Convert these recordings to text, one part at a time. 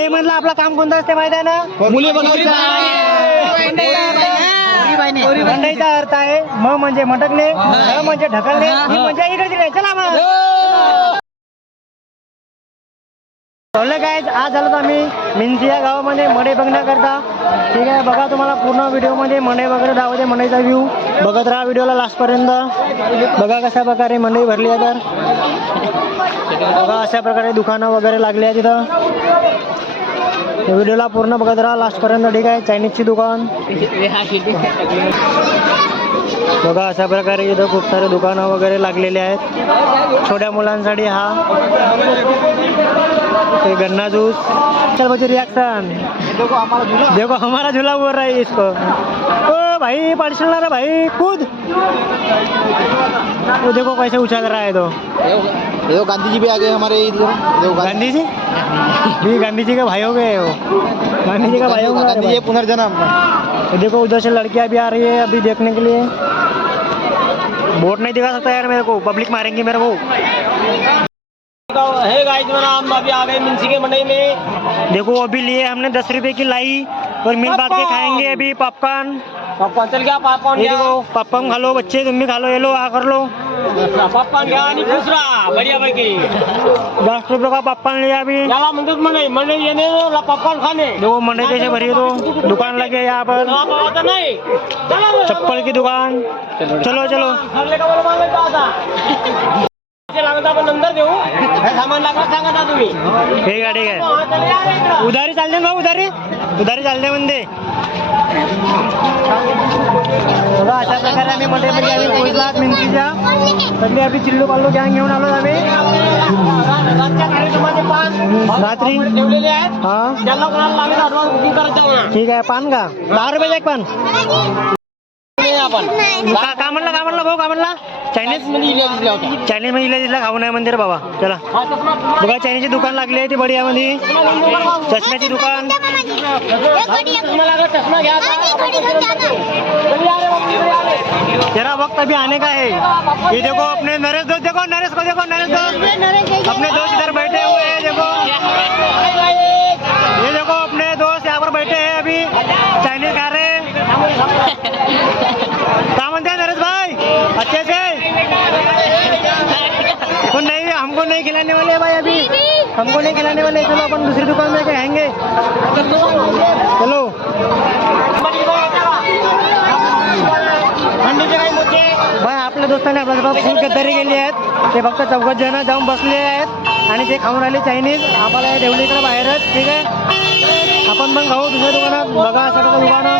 मंडई मधलं आपलं काम कोणतं असते माहिती आहे ना? मुली बनवायचं. मंडईचा अर्थ आहे म म्हणजे मटकणे, ढ म्हणजे ढकलणे, ही म्हणजे इकडे. चला मग काय आज झालं आम्ही मिंची या गावामध्ये मडई बघण्याकरता. ठीक आहे, बघा तुम्हाला पूर्ण व्हिडिओमध्ये मडई वगैरे दाखवते, मडईचा व्ह्यू बघत राहा व्हिडिओला लास्टपर्यंत. बघा कशा प्रकारे मंडई भरली आहे. तर बघा अशा प्रकारे दुकानं वगैरे लागली आहे तिथं. व्हिडिओला पूर्ण बघत राहा लास्टपर्यंत. ठीक आहे, चायनीजची दुकान बघा अशा प्रकारे इथं खूप सारे दुकानं वगैरे लागलेले आहेत. छोट्या मुलांसाठी हा ते गन्ना जूस. चल बच्चे रिएक्शन देखो हमारा झूला बोल रहा है इसको. ओ भाई पढ़ना रहा भाई कूद. वो देखो कैसे उछल रहा है. तो देखो गांधी जी भी आ गए हमारे इधर. देखो गांधी जी भी गांधी जी का भाई हो गए. वो गांधी जी का भाई हो गया. गांधी जी पुनर्जन्म. देखो उधर से लड़कियां भी आ रही है अभी देखने के लिए. बोट नहीं दिखा सकता यार मेरे को, पब्लिक मारेंगी मेरे को. है गाइस मेरा हम अभी आ गए मिंसी के मंडई में. देखो अभी लिए हमने 10 रुपए की लाई और मिल बांट के खाएंगे अभी पॉपकॉर्न. चल क्या पॉपकॉर्न. ये देखो पॉपकॉर्न खा लो बच्चे, तुम भी खा लो. ये लो आ कर लो पॉपकॉर्न घ्या आणि दुसरा बढ़िया पैकी 10 रुपये का पॉपकॉर्न लिया अभी. मंडई येने पॉपकॉर्न खाने. देखो मंडई कैसे भरी है. तो दुकान लगे यहाँ पर चप्पल की दुकान. चलो चलो नंतर देऊ सामान लागला सांगा ना तुम्ही. ठीक आहे ठीक आहे. उधारी चालते भाऊ. उधारी चालते म्हणते. बघा अशा प्रकारे आम्ही मंडईमध्ये आम्ही पोहोचला मिंचीच्या. सगळे आम्ही चिल्लू पाल्लू गँग घेऊन आलो आम्ही. रात्री ठेवलेले आहेत. हा त्यांना कोणाला लागेल ऍडव्हान्स बुकिंग करायचं. ठीक आहे. पान का 10 रुपये एक पान. आपण का म्हणला भाऊ का म्हणला. चायनीज मध्ये इला खाऊ नाही मंदिर बाबा. चला बघा चायनीजची दुकान लागली आहे ती बढियामध्ये. चष्म्याची दुकान. जरा वक्त अभी आने का है. ये देखो अपने नरेश दोस्त. देखो नरेश को देखो. नरेश दोस्त अपने दोस्त इधर बैठे हुए हैं. देखो ये देखो अपने दोस्त यहाँ पर बैठे हैं अभी चाइनीज खा रहे हैं. क्या म्हणते हैं नरेश भाई अच्छे से. नहीं हमको नहीं खिलाने वाले भाई अभी. हमको नहीं खिलाने वाले. चलो अपन दूसरी दुकान में खाएंगे. चलो भाई आपल्या दोस्तांनी आपल्यासोबत फुल गद्दारी केली आहेत. ते फक्त 4 जण जाऊन बसले आहेत आणि ते खाऊन राहिले चायनीज. आम्हाला ठेवली इकडे बाहेरच. ठीक आहे, आपण पण खाऊ दुसऱ्या दुकानात. बघा सगळं दुकानं.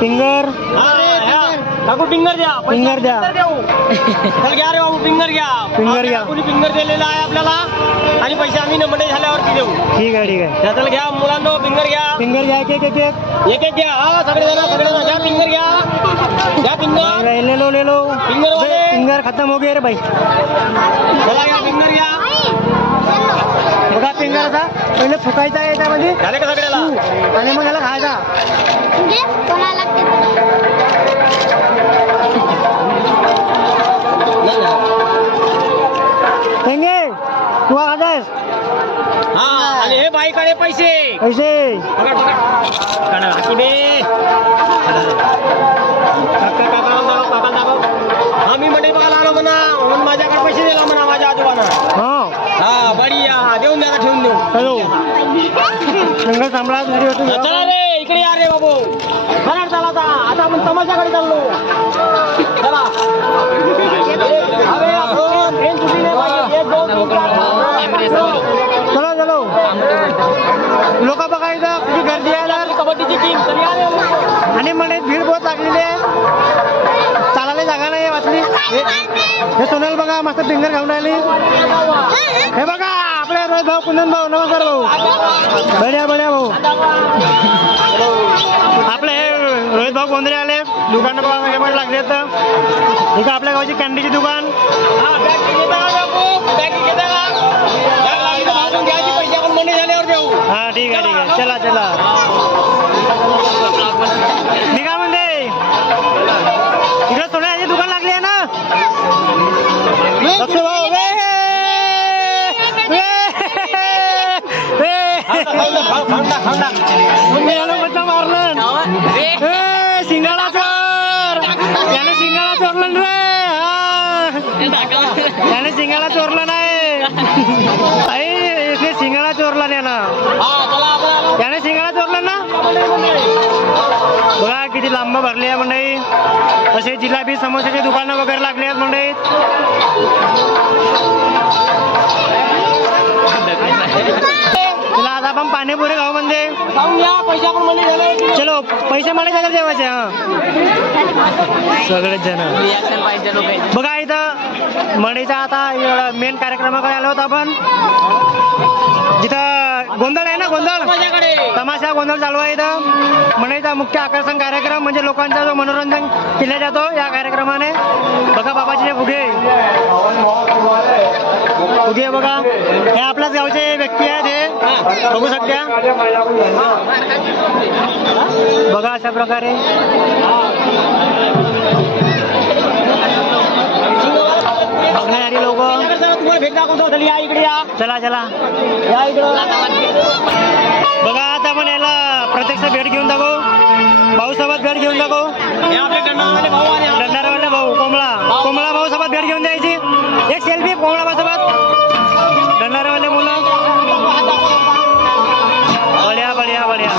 फिंगर काकू फिंगर द्या. फिंगर द्या. चल घ्या रे बाबू फिंगर घ्या. फिंगर घ्या. कोणी फिंगर दिलेला आहे आपल्याला आणि पैसे आम्ही मंडई झाल्यावरती देऊ. ठीक आहे ठीक आहे. चल घ्या मुलांनो फिंगर घ्या. फिंगर घ्या. एक घ्या. हा सगळे जण घ्या फिंगर घ्या. फिंगर ले लो. फिंगर खत्म हो गया रे भाई. चला घ्या फिंगर घ्या. बघा फिंगर असा पहिले फुकायचा आहे त्यामध्ये झाले का सगळ्याला आणि मग याला खायचा. तू आलास. हा आणि हे बाईकडे पैसे हा मी मंडई बघायला आलो म्हणा म्हणून माझ्याकडे पैसे दिला म्हणा माझ्या आजोबांना. हा बढिया देऊन द्या ठेवून देऊ. हॅलो संघ सांभाळा. चला रे इकडे या रे बाबू. खरं चला आता आपण तमाशाकडे चाललो. चला चलो लोक बघायचं किती गर्दी आहे. कबड्डीची टीम आणि म्हणे भीड बहुत लागलेली आहे. चालायला जागा नाही वाचली. हे सोनल बघा मस्त फिंगर खाऊन राहिली. हे बघा आपले रोहित भाऊ कुंदन भाऊ. नमस्कार भाऊ. बढिया भाऊ. आपले हे रोहित भाऊ गोंधळे आले. दुकानं बघा लागले तर ठीक आहे. आपल्या गावची कॅन्डीची दुकान. हा ठीक आहे. चला निघा म्हणते. इकडे सोन्याची दुकान लागली आहे ना. भाऊ बच्चा मारलं शिंगाडा चोर त्याने शिंगाडा चोरलं रे त्याने शिंगाडा चोरला नाही शिंगाडा चोरला त्याने शिंगाडा चोरला ना बघा किती लांब भरली आहे मंडळी असे जिलेबी समोसाचे दुकानं वगैरे लागले आहेत मंडळी चला आता आपण पाणीपुरी खाऊ म्हणजे चलो पैसे मला काय देवायचे हा सगळेच जण बघा इथं मणीचा आता मेन कार्यक्रमाकडे आलो होतो आपण जिथं गोंधळ आहे ना गोंधळ तमाशा गोंधळ चालू आहे इथं मणीचा मुख्य आकर्षण कार्यक्रम म्हणजे लोकांचा जो मनोरंजन केला जातो या कार्यक्रमाने बघा बाबाचे फुगे फुगे बघा हे आपल्याच गावचे व्यक्ती आहेत हे बघू शकता बघा अशा प्रकारे बघणारी लोक तुम्हाला भेट दाखवतो या इकडे या चला चला या इकडं बघा आता आपण याला प्रत्यक्ष भेट घेऊन दाखवू भाऊ सोबत भेट घेऊन दाखवू दंडारावाले भाऊ कोमळा भाऊ सोबत भेट घेऊन द्यायची एक सेल्फी कोमळा भाऊ सोबत दंडारावाले मुलं बढिया बढिया बढिया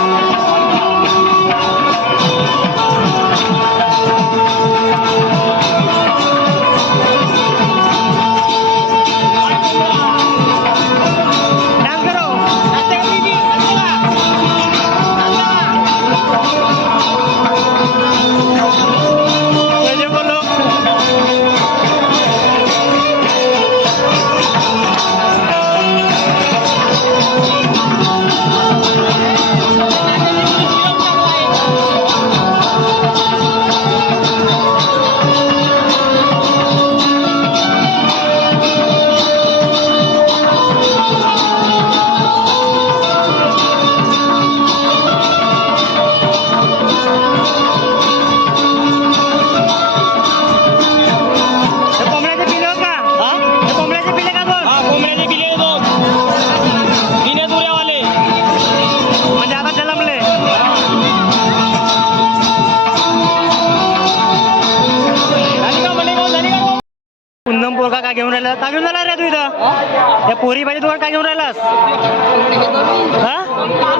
पोरगा काय घेऊन राहिला का घेऊन राहिला रे तू इथं त्या पोरी पाहिजे तू काय घेऊन राहिलास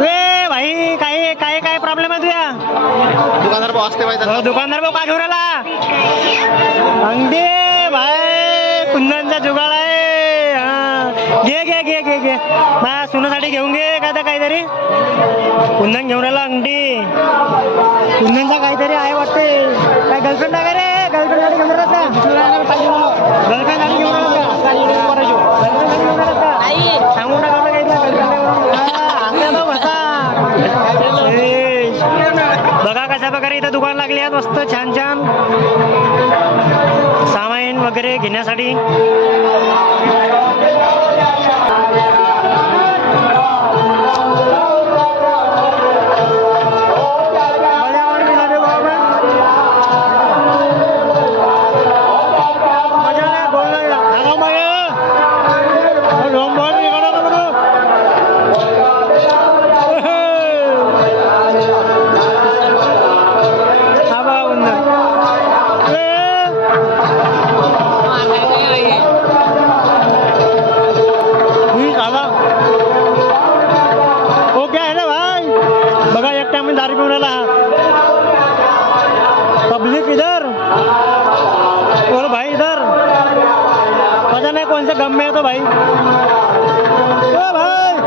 ए भाई काय काय काय प्रॉब्लेम आहे तुझ्या दुकानदार भाऊ असते पाहिजे दुकानदार भाऊ काय घेऊन राहिला अंगडे भाई कुंदनचा जुगाड आहे हा घे घे घे घे घे माझ्या सुनासाठी घेऊन घे काय तर काहीतरी कुंदन घेऊन राहिला अंगडी कुंदनचा काहीतरी आहे वाटते काय गर्लफ्रेंड आहे रे गर्लफ्रेंडसाठी घेऊन राहिला गर्लफ्रेंडसाठी घेऊन राहिला सांगून टाकलं काही बघा कशा प्रकारे इथं दुकान लागली आहेत मस्त छान छान सामान वगैरे घेण्यासाठी पब्लिक इधर और भाई इधर पता नहीं कौन सा गम में है तो भाई ओ भाई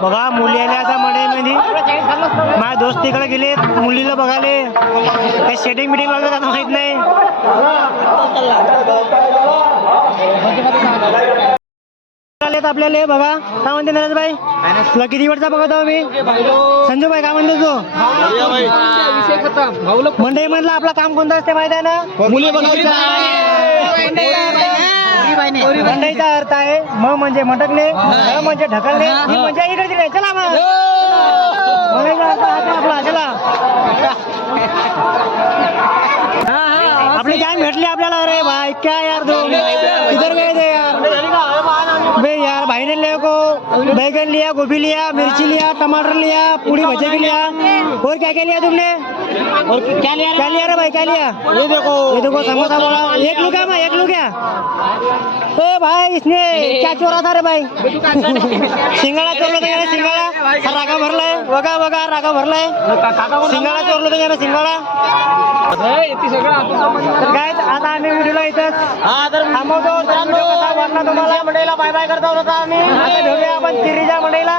बघा मुली आल्या आता मळ्यामध्ये माझ्या दोस्त तिकडे गेले मुलीला बघाले काही सेटिंग बिटिंग लागलं का माहित नाही आपल्याला बघा काय म्हणते नरेश भाई तुला किती वेळचा बघत आहो मी संजू भाई काय म्हणतो तू मंडई मधलं आपलं काम कोणतं असते माहित आहे ना मुली मंडईचा अर्थ आहे म म्हणजे मटकले ढ म्हणजे ढकलले ही म्हणजे इकडे दिले चला मग मंडईचा अर्थ आपला चला आपली गॅंग भेटली आपल्याला अरे भाई क्या यार दो इधर गए थे यार बे यार भाई ने ले को बैगन लिया, गोभी लिया, मिर्ची लिया, टमाटर लिया, पूरी भजे भी लिया। और क्या क्या लिया तुमने? और क्या लिया रे भाई, क्या लिया? ये देखो समोसा बोला। एक लू क्या? मैं एक लू क्या? ए भाई इसने क्या चोरा था रे भाई? शिंगाडा चोरलो तर याने शिंगाडा हा रागा भरलाय. बघा बघा रागा भरलाय. शिंगाडा चोरलो तर याने शिंगाडा. तर काय आता आम्ही व्हिडिओला इथंच थांबवतो. मित्रांनो कसा वाटला तुम्हाला? मंडईला बाय बाय करता होता आम्ही. आता भेटूया आपण तिरीच्या मंडईला.